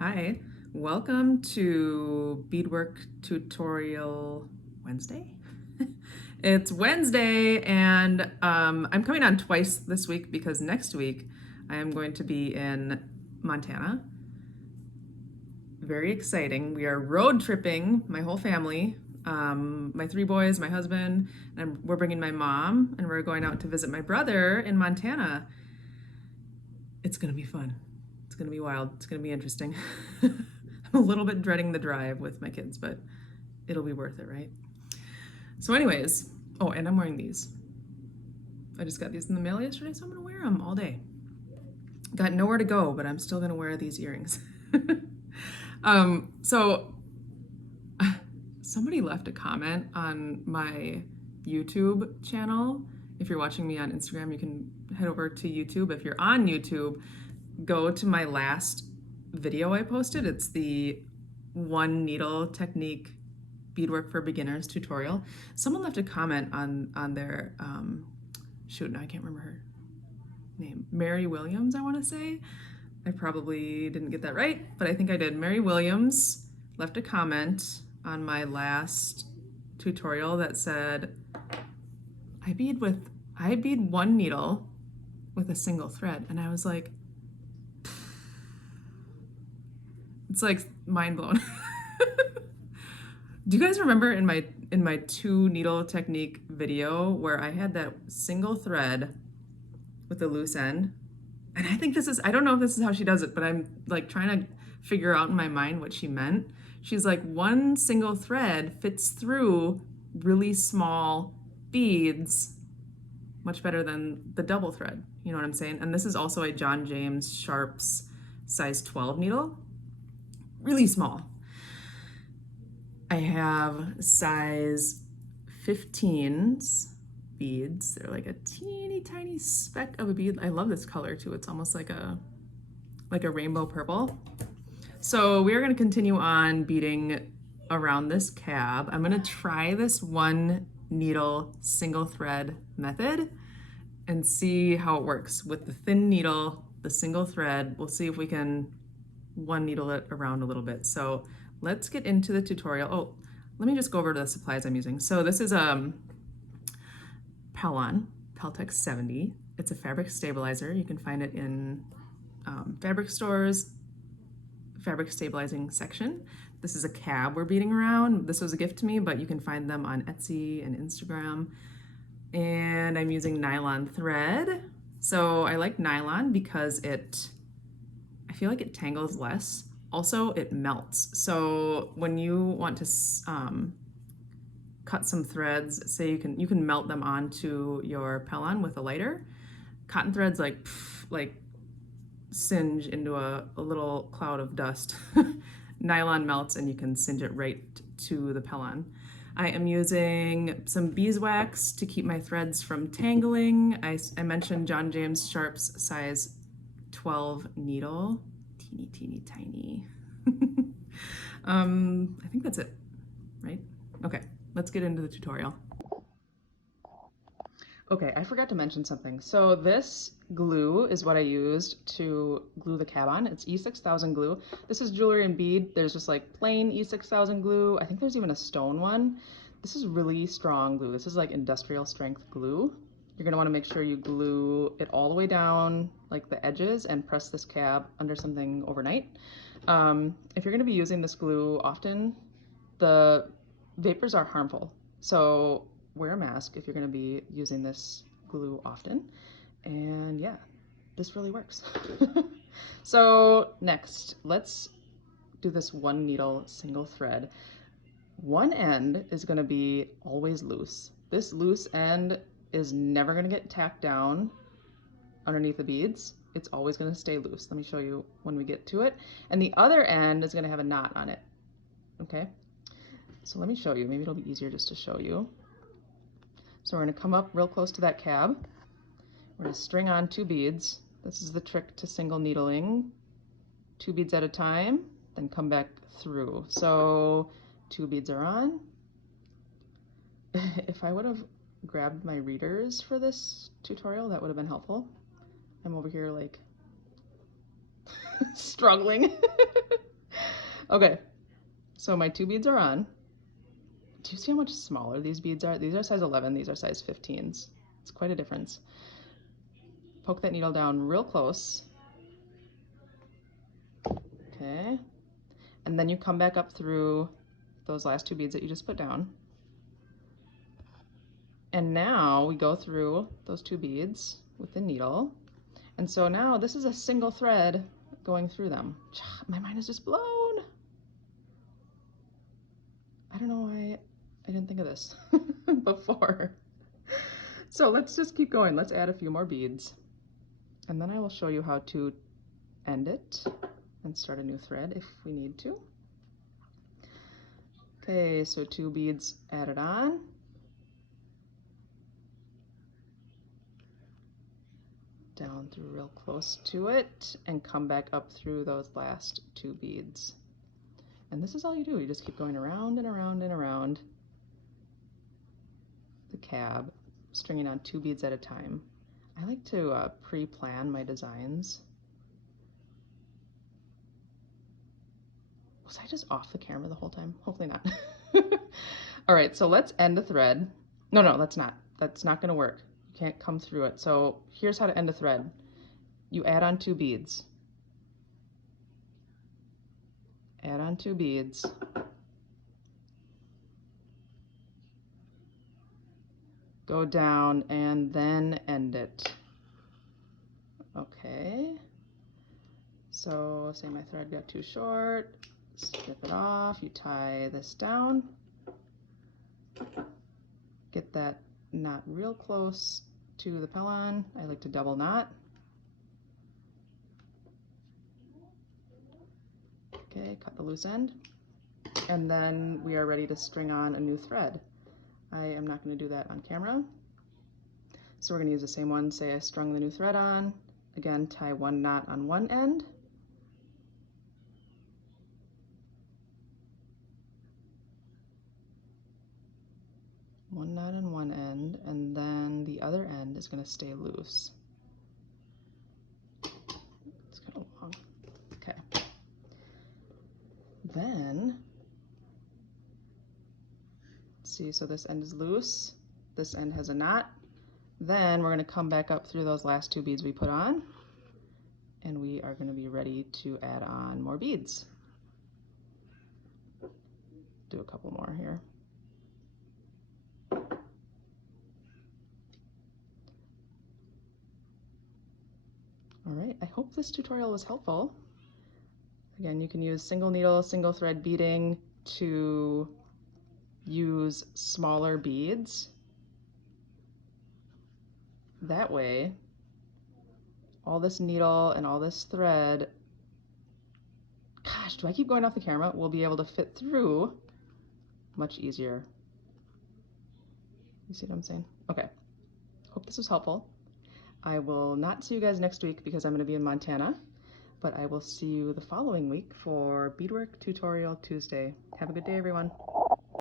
Hi, welcome to Beadwork Tutorial Wednesday. It's Wednesday, and I'm coming on twice this week because next week I am going to be in Montana. Very exciting. We are road tripping, my whole family, my three boys, my husband, and we're bringing my mom, and we're going out to visit my brother in Montana. It's gonna be fun. It's gonna be wild. It's gonna be interesting. I'm a little bit dreading the drive with my kids, but it'll be worth it, right? So anyways, oh, and I'm wearing these. I just got these in the mail yesterday, so I'm gonna wear them all day. Got nowhere to go, but I'm still gonna wear these earrings. So somebody left a comment on my YouTube channel. If you're watching me on Instagram, you can head over to YouTube. If you're on YouTube, go to my last video I posted. It's the one needle technique beadwork for beginners tutorial. Someone left a comment on their shoot, now I can't remember her name. Mary Williams, I want to say. I probably didn't get that right, but I think I did. Mary Williams left a comment on my last tutorial that said, I bead one needle with a single thread. And I was like, it's like mind blown. Do you guys remember in my two needle technique video where I had that single thread with the loose end? And I think I don't know if this is how she does it, but I'm like trying to figure out in my mind what she meant. She's like, one single thread fits through really small beads much better than the double thread. You know what I'm saying? And this is also a James Sharpe's size 12 needle. Really small. I have size 15s beads. They're like a teeny tiny speck of a bead. I love this color too. It's almost like a rainbow purple. So we are going to continue on beading around this cab. I'm going to try this one needle single thread method and see how it works with the thin needle, the single thread. We'll see if we can one needle it around a little bit. So let's get into the tutorial. Oh, let me just go over to the supplies I'm using. So this is Pellon Peltex 70. It's a fabric stabilizer. You can find it in fabric stores, fabric stabilizing section. This is a cab we're beading around. This was a gift to me, but you can find them on Etsy and Instagram. And I'm using nylon thread. So I like nylon because I feel like it tangles less. Also, it melts. So when you want to cut some threads, say you can melt them onto your Pellon with a lighter. Cotton threads like singe into a little cloud of dust. Nylon melts and you can singe it right to the Pellon. I am using some beeswax to keep my threads from tangling. I mentioned James Sharpe's size 12 needle. Teeny tiny. I think that's it, right? Okay, let's get into the tutorial. Okay, I forgot to mention something. So this glue is what I used to glue the cab on. It's E6000 glue. This is jewelry and bead. There's just like plain E6000 glue. I think there's even a stone one. This is really strong glue. This is like industrial strength glue. You're gonna wanna make sure you glue it all the way down, like the edges, and press this cab under something overnight. If you're gonna be using this glue often, the vapors are harmful. So wear a mask if you're going to be using this glue often. And yeah, this really works. So next, let's do this one needle single thread. One end is going to be always loose. This loose end is never going to get tacked down underneath the beads. It's always going to stay loose. Let me show you when we get to it. And the other end is going to have a knot on it. Okay, so let me show you. Maybe it'll be easier just to show you. So we're going to come up real close to that cab. We're going to string on 2 beads. This is the trick to single needling. 2 beads at a time, then come back through. So 2 beads are on. If I would have grabbed my readers for this tutorial, that would have been helpful. I'm over here like struggling. Okay, so my 2 beads are on. Do you see how much smaller these beads are? These are size 11, these are size 15s. It's quite a difference. Poke that needle down real close. Okay, and then you come back up through those last 2 beads that you just put down. And now we go through those 2 beads with the needle. And so now this is a single thread going through them. My mind is just blown. I don't know why I didn't think of this before. So let's just keep going. Let's add a few more beads. And then I will show you how to end it and start a new thread if we need to. Okay, so 2 beads added on. Down through real close to it and come back up through those last 2 beads. And this is all you do. You just keep going around and around and around the cab, stringing on 2 beads at a time. I like to pre-plan my designs. Was I just off the camera the whole time? Hopefully not. All right, so let's end the thread. No, that's not. That's not gonna work. You can't come through it. So here's how to end a thread. You add on 2 beads. Add on 2 beads. Go down and then end it. Okay. So say my thread got too short, snip it off, you tie this down. Get that knot real close to the Pellon. I like to double knot. Okay, cut the loose end. And then we are ready to string on a new thread. I am not going to do that on camera. So we're going to use the same one. Say I strung the new thread on. Again, tie 1 knot on one end. One knot on one end, and then the other end is going to stay loose. It's kind of long. Okay. Then, see, so this end is loose, this end has a knot. Then we're going to come back up through those last 2 beads we put on, and we are going to be ready to add on more beads. Do a couple more here. All right, I hope this tutorial was helpful. Again, you can use single needle, single thread beading to use smaller beads. That way, all this needle and all this thread, gosh, do I keep going off the camera? Will be able to fit through much easier. You see what I'm saying? Okay, hope this was helpful. I will not see you guys next week because I'm going to be in Montana, but I will see you the following week for Beadwork Tutorial Tuesday. Have a good day, everyone.